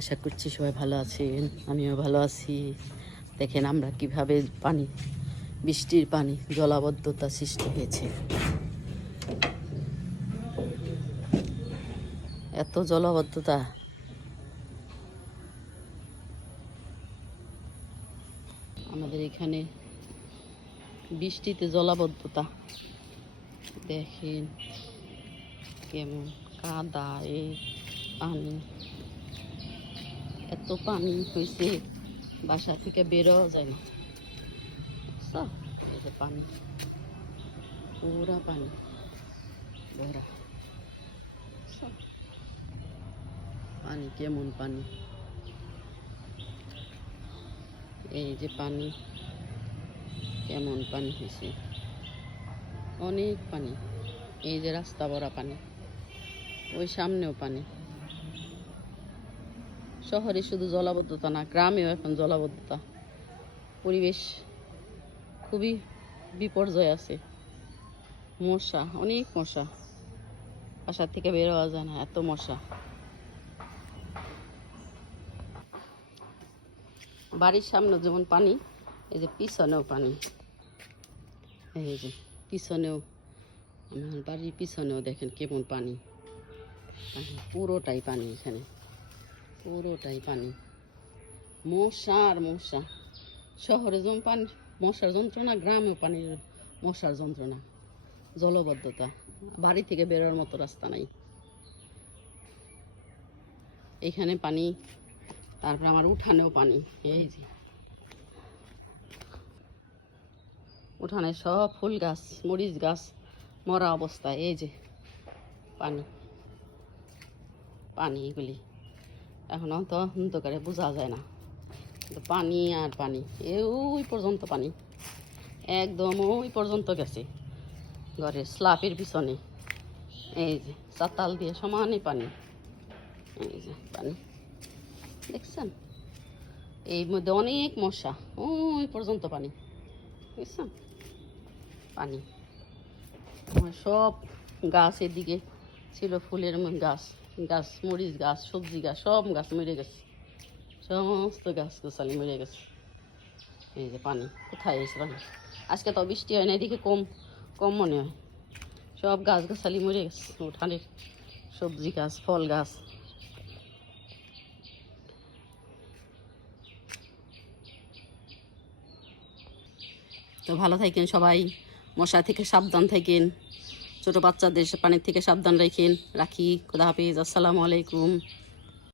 আশা করছি সবাই ভালো আছেন, আমিও ভালো আছি। দেখেন আমরা কিভাবে পানি, বৃষ্টির পানি, জলাবদ্ধতা সৃষ্টি হয়েছে। এত জলাবদ্ধতা, আমাদের এখানে বৃষ্টিতে জলাবদ্ধতা দেখেন কেমন কাদা, এই পানি, এত পানি হয়েছে বাসা থেকে বেরোও যায় না। এই যে পানি, পুরা পানি ভরা। পানি কেমন পানি, এই যে পানি কেমন পানি হয়েছে, অনেক পানি। এই যে রাস্তা ভরা পানি, ওই সামনেও পানি। শহরে শুধু জলাবদ্ধতা না, গ্রামেও এখন জলাবদ্ধতা। পরিবেশ খুবই বিপর্যয় আছে। মশা, অনেক মশা, বাসার থেকে বের হওয়া যায় না, এত মশা। বাড়ির সামনে যেমন পানি, এই যে পিছনেও পানি। এই যে পিছনেও, আমার বাড়ির পিছনেও দেখেন কেমন পানি। পুরোটাই পানি, এখানে পুরোটাই পানি। মশা আর মশা। শহরে যেমন পানি মশার যন্ত্রণা, গ্রামে পানির মশার যন্ত্রণা। জলবদ্ধতা, বাড়ি থেকে বেরোর মতো রাস্তা নাই। এখানে পানি, তারপর আমার উঠানেও পানি। এই যে উঠানে সব ফুল গাছ, মরিচ গাছ মরা অবস্থায়। এই যে পানি, পানি এগুলি এখন অন্ত অন্ধকারে বোঝা যায় না, কিন্তু পানি আর পানি। ওই পর্যন্ত পানি, একদম ওই পর্যন্ত গেছে ঘরের স্ল্যাপের পিছনে। এই যে চাতাল দিয়ে সমানে পানি। এই যে পানি দেখছেন, এই মধ্যে অনেক মশা, ওই পর্যন্ত পানি, বুঝছেন পানি। সব গাছ এদিকে ছিল, ফুলের গাছ, গাছ মরিচ গাছ, সবজি গাছ, সব গাছ মরে গেছে, সমস্ত গাছ গোছালি মরে গেছে। এই যে পানি, কোথায় এসে পানি? আজকে তো বৃষ্টি হয় না, এদিকে কম কম মনে হয়। সব গাছ গোছালি মরে গেছে, উঠানের সবজি গাছ, ফল গাছ। তো ভালো থাকেন সবাই, মশা থেকে সাবধান থাকেন, ছোটো বাচ্চাদের পানির থেকে সাবধান রাখেন। রাখি, খোদা হাফিজ, আসসালামু আলাইকুম।